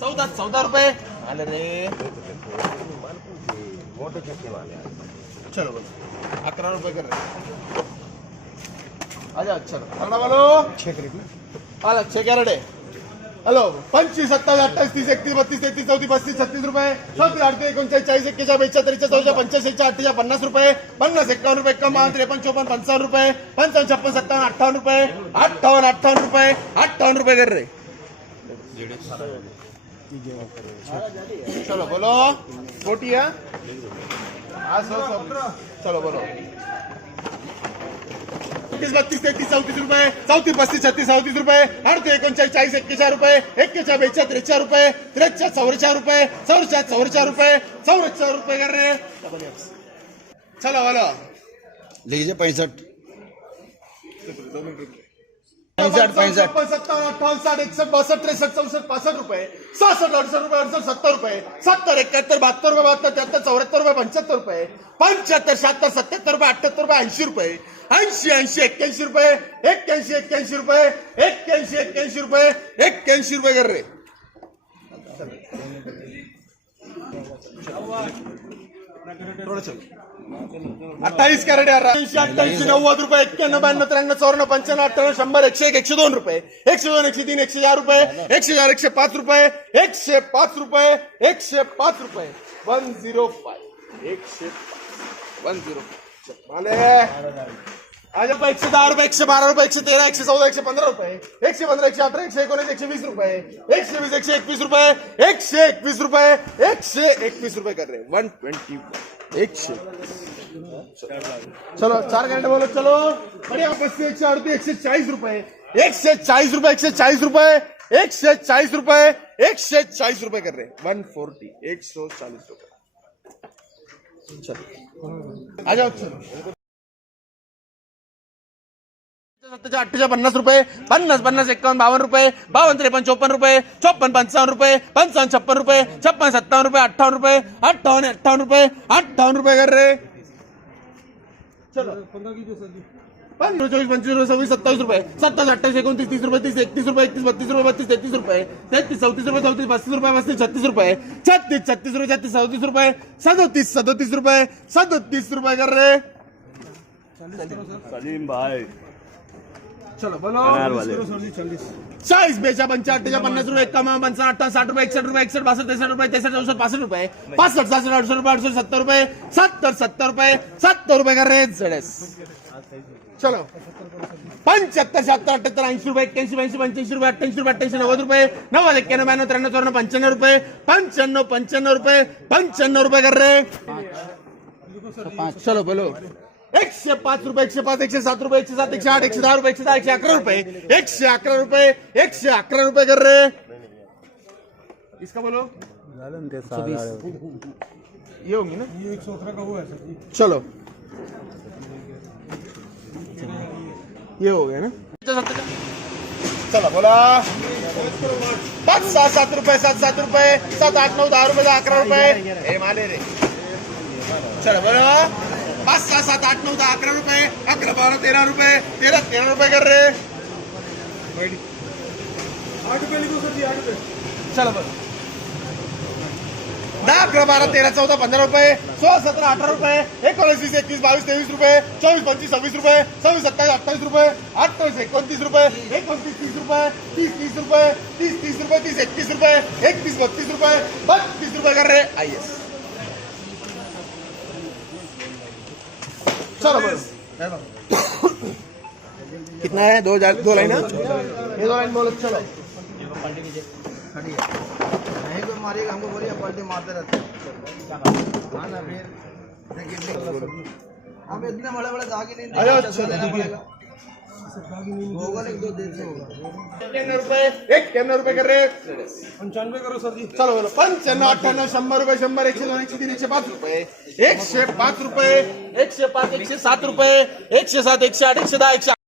चौदा चौदा रुपये आलं रे। मोठे वाले चलो बोलो अकरा रुपये कर रहे आजा चलो। कन्नडा बोलो आला छे कॅरेट आहे हॅलो पंचवीस सत्तावीस अठ्ठावीस तीस एकतीस बत्तीस तेहतीस चौतीस पस्तीस छत्तीस रुपये सत्तीस अडतीस एकोणचाळीस चाळीस एक्केचाळीस बेचाळीस चौदा पंच्याऐंशी अठ्ठेचाळीस पन्नास रुपये पन्नास एकावन्न रुपये एकावन्न त्रेपन्न चोपन्न पंचावन्न रुपये पंचावन्न छप्पन सत्तावन्न अठ्ठावन्न रुपये अठ्ठावन्न अठ्ठावन्न रुपये अठ्ठावन्न रुपये कर रे चलो बोलो। कोटी है हाँ चलो बोलो। तीस बत्तीस तेहतीस चौतीस रुपये चौतीस पस्तीस छत्तीस चौतीस रुपये अडतीस एकोणचाळीस चाळीस एक्केचाळीस रुपये एक्केचाळीस बेचाळीस त्रेचाळीस रुपये त्रेचाळीस चौवेचाळीस रुपये चौवेचाळीस चौवेचाळीस रुपये चौवेचाळीस रुपये कर रे चलो बोलो। लीजिए पैंसठ। पैंसठ पैंसठ. सत्तावन्न अठ्ठावन्न साठ एकसष्ट बासष्ट त्रेसष्ट चौसष्ट पासष्ट रुपये. सहासष्ट अडुसष्ट रुपये अडुसष्ट सत्तर रुपये. सत्तर एकाहत्तर बहात्तर रुपये बहात्तर त्र्याहत्तर चौऱ्याहत्तर रुपये पंच्याहत्तर रुपये. पंच्याहत्तर शहात्तर सत्याहत्तर रुपये अठ्ठ्याहत्तर रुपये ऐंशी रुपये. ऐंशी ऐंशी एक्क्याऐंशी रुपये. एक्क्याऐंशी एक्क्याऐंशी रुपये. एक्क्याऐंशी एक्क्याऐंशी रुपये. एक्क्याऐंशी रुपये कर रे. अठ्ठावीस कॅरेट ऐंशी अठ्ठ्याऐंशी नव्वद रुपये एक्क्याण्णव ब्याण्णव त्र्याण्णव चौऱ्याण्णव पंच्याण्णव अठ्ठ्याण्णव शंभर एकशे एक एकशे दोन रुपये. एकशे दोन एकशे तीन एकशे चार रुपये. एकशे चार एकशे पाच रुपये. एकशे पाच रुपये एकशे पाच रुपये. One zero five. एकशे वन झिरो फाय. आज आपण एकशे दहा रुपये एकशे बारा रुपये एकशे तेरा एकशे चौदा एकशे पंधरा रुपये एकशे पंधरा एकशे अठरा एकशे एकोणीस एकशे वीस रुपये एकशे वीस एकशे एकवीस रुपये एकशे एकवीस रुपये एकशे एकवीस रुपये कर रहे वन ट्वेंटी चलो चार घंटे बोलो चलो बढ़िया पस्तीस एकशे अडतीस एकशे चाळीस रुपये एकशे चाळीस रुपये एकशे चाळीस रुपये एकशे चाळीस रुपये एकशे चाळीस रुपये कर रहे वन फोर्टी एक सौ चालीस रुपये चलो आ जाओ चलो सत्ताच्या अठ्ठाच्या पन्नास रुपये पन्नास पन्नास एकावन्न बावन्न रुपये बावन्न त्रेपन्न चोपन्न रुपये चोपन्न पंचावन्न रुपये पंचावन्न छप्पन रुपये छप्पन सत्तावन्न रुपये अठ्ठावन्न रुपये अठ्ठावन्न अठ्ठावन्न रुपये अठ्ठावन्न रुपये कर रे चलो। पंधरा चोवीस पंचवीस रुपये सव्वीस सत्तावीस रुपये सत्तावीस अठ्ठावीस एकोणतीस तीस रुपये तीस एकतीस रुपये एकतीस बत्तीस रुपये बत्तीस रुपये चौतीस रुपये चौतीस पस्तीस रुपये पस्तीस छत्तीस रुपये छत्तीस छत्तीस रुपये छत्तीस चौतीस रुपये सदोतीस सदोतीस रुपये सदोतीस रुपये कर रे सलीम भाई। चलो बोलो। चाळीस बेचा पंचाहत्तर पन्नास रुपये एकावन्न पंचावन्न अठ्ठावन्न साठ रुपये एकसष्ट रुपये एकसष्ट बासष्ट त्रेसष्ट रुपये त्रेसष्ट चौसष्ट पासष्ट रुपये पासष्ट सहासष्ट अडुसष्ट रुपये अडुसष्ट सत्तर रुपये सत्तर सत्तर रुपये सत्तर रुपये का रे जडेस चलो. पंच्याहत्तर शहात्तर अठ्याहत्तर ऐंशी रुपये एक्क्याऐंशी ब्याऐंशी पंच्याऐंशी रुपये अठ्ठ्याऐंशी रुपये अठ्ठ्याऐंशी नव्वद रुपये नव्वद एक्क्याण्णव ब्याण्णव त्र्याण्णव चौऱ्याण्णव पंच्याण्णव रुपये पंच्याण्णव पंच्याण्णव रुपये पंच्याण्णव रुपये कर रे चलो बोलो. एकशे पाच रुपये एकशे पाच एकशे सात रुपये एकशे सात एकशे आठ एकशे दहा रुपये एकशे दहा एकशे अकरा रुपये एकशे अकरा रुपये एकशे अकरा रुपये कर रे इसका बोलो ये होंगी ना ये एक सौ का हुआ है चलो ये हो गया ना चला बोला पाच सहा सात रुपये सात सात रुपये सात आठ नऊ दहा रुपये दहा अकरा रुपये हे माले रे चला बोला पाच सहा सात आठ नऊ दहा अकरा रुपये अकरा बारा तेरा रुपये तेरा तेरा रुपये कर रे. चला बोला दहा अकरा बारा तेरा चौदा पंधरा रुपये सोळा सतरा अठरा रुपये एकोणीस वीस एकवीस बावीस तेवीस रुपये चोवीस पंचवीस सव्वीस रुपये सव्वीस सत्तावीस अठ्ठावीस रुपये अठ्ठावीस एकोणतीस रुपये एकोणतीस तीस रुपये तीस तीस रुपये तीस तीस रुपये तीस एकतीस रुपये एकतीस बत्तीस रुपये बत्तीस रुपये कर रे. आई एस चलो कितना है? दो हज़ार दो लाइन? है? ये दो लाइन बोलो चलो। नहीं कोई मारेगा हमको बोलिए पलटी मारते रहते हैं ना फिर हम इतने बड़े बड़े दागी नहीं अरे होगा एक्क्याण्णव रुपये कर रुपये एकशे दोन एकशे तीन एकशे पाच रुपये एकशे पाच रुपये एकशे पाच एकशे सात रुपये एकशे सात एकशे आठ एकशे दहा एकशे